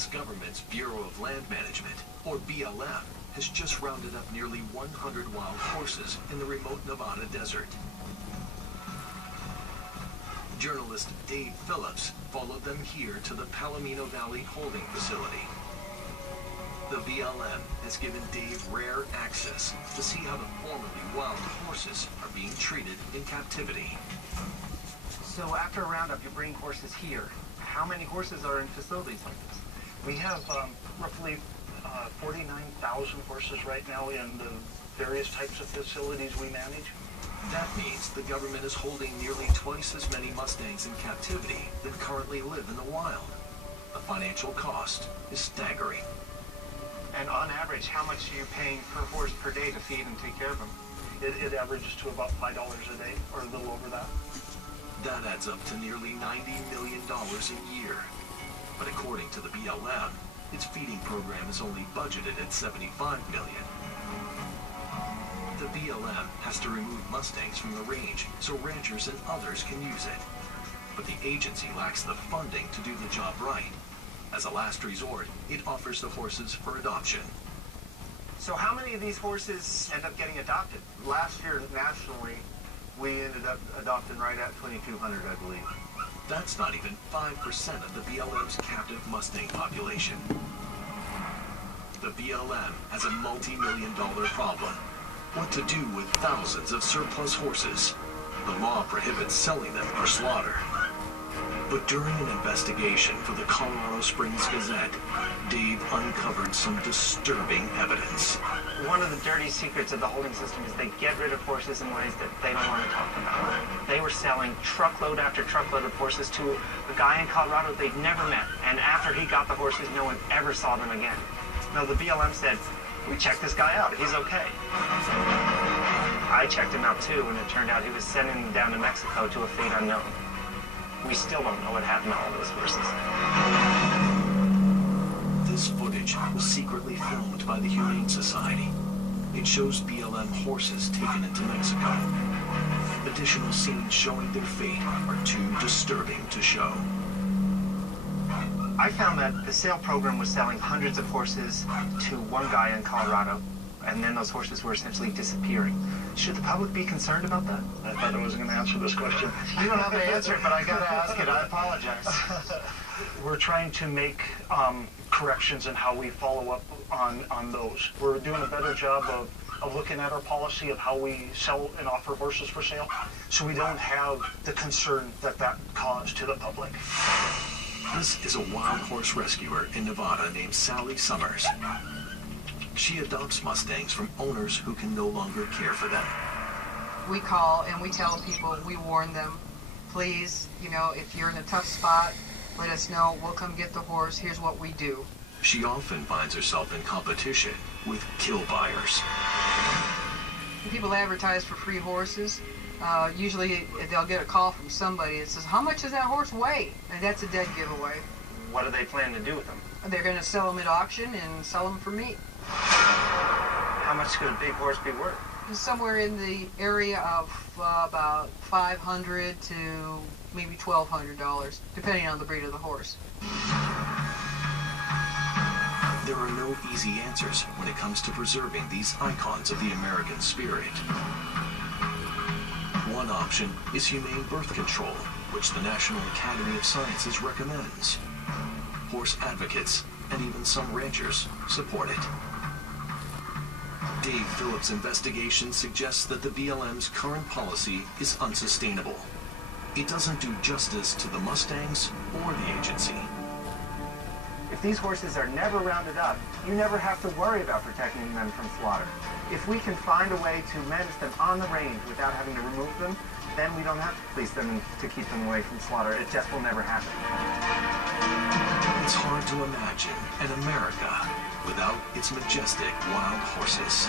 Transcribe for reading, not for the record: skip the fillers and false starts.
U.S. government's Bureau of Land Management, or BLM, has just rounded up nearly 100 wild horses in the remote Nevada desert. Journalist Dave Phillips followed them here to the Palomino Valley holding facility. The BLM has given Dave rare access to see how the formerly wild horses are being treated in captivity. So after a roundup, you bring horses here. How many horses are in facilities like this? We have roughly 49,000 horses right now in the various types of facilities we manage. That means the government is holding nearly twice as many Mustangs in captivity that currently live in the wild. The financial cost is staggering. And on average, how much are you paying per horse per day to feed and take care of them? It averages to about $5 a day, or a little over that. That adds up to nearly $90 million a year. But according to the BLM, its feeding program is only budgeted at $75 million. The BLM has to remove Mustangs from the range so ranchers and others can use it. But the agency lacks the funding to do the job right. As a last resort, it offers the horses for adoption. So how many of these horses end up getting adopted? Last year, nationally, we ended up adopting right at 2,200, I believe. That's not even 5% of the BLM's captive Mustang population. The BLM has a multi-million-dollar problem. What to do with thousands of surplus horses? The law prohibits selling them for slaughter. But during an investigation for the Colorado Springs Gazette, Dave uncovered some disturbing evidence. One of the dirty secrets of the holding system is they get rid of horses in ways that they don't want to talk about. They were selling truckload after truckload of horses to a guy in Colorado they'd never met. And after he got the horses, no one ever saw them again. Now, the BLM said, we checked this guy out. He's okay. I checked him out, too, and it turned out he was sending them down to Mexico to a fate unknown. We still don't know what happened to all those horses. This footage was secretly filmed by the Humane Society. It shows BLM horses taken into Mexico. Additional scenes showing their fate are too disturbing to show. I found that the sale program was selling hundreds of horses to one guy in Colorado, and then those horses were essentially disappearing. Should the public be concerned about that? I thought I wasn't going to answer this question. You don't have to answer it, but I got to ask it. I apologize. We're trying to make corrections in how we follow up on those. We're doing a better job of looking at our policy of how we sell and offer horses for sale, so we don't have the concern that caused to the public. This is a wild horse rescuer in Nevada named Sally Summers. She adopts Mustangs from owners who can no longer care for them. We call and we tell people, we warn them, please, if you're in a tough spot, let us know, we'll come get the horse, here's what we do. She often finds herself in competition with kill buyers. When people advertise for free horses, usually they'll get a call from somebody that says, how much does that horse weigh? And that's a dead giveaway. What do they plan to do with them? They're going to sell them at auction and sell them for meat. How much could a big horse be worth? Somewhere in the area of about $500 to maybe $1,200, depending on the breed of the horse. There are no easy answers when it comes to preserving these icons of the American spirit. One option is humane birth control, which the National Academy of Sciences recommends. Horse advocates and even some ranchers support it. Dave Phillips' investigation suggests that the BLM's current policy is unsustainable. It doesn't do justice to the Mustangs or the agency. If these horses are never rounded up, you never have to worry about protecting them from slaughter. If we can find a way to manage them on the range without having to remove them, then we don't have to police them to keep them away from slaughter. It just will never happen. It's hard to imagine an America without its majestic wild horses.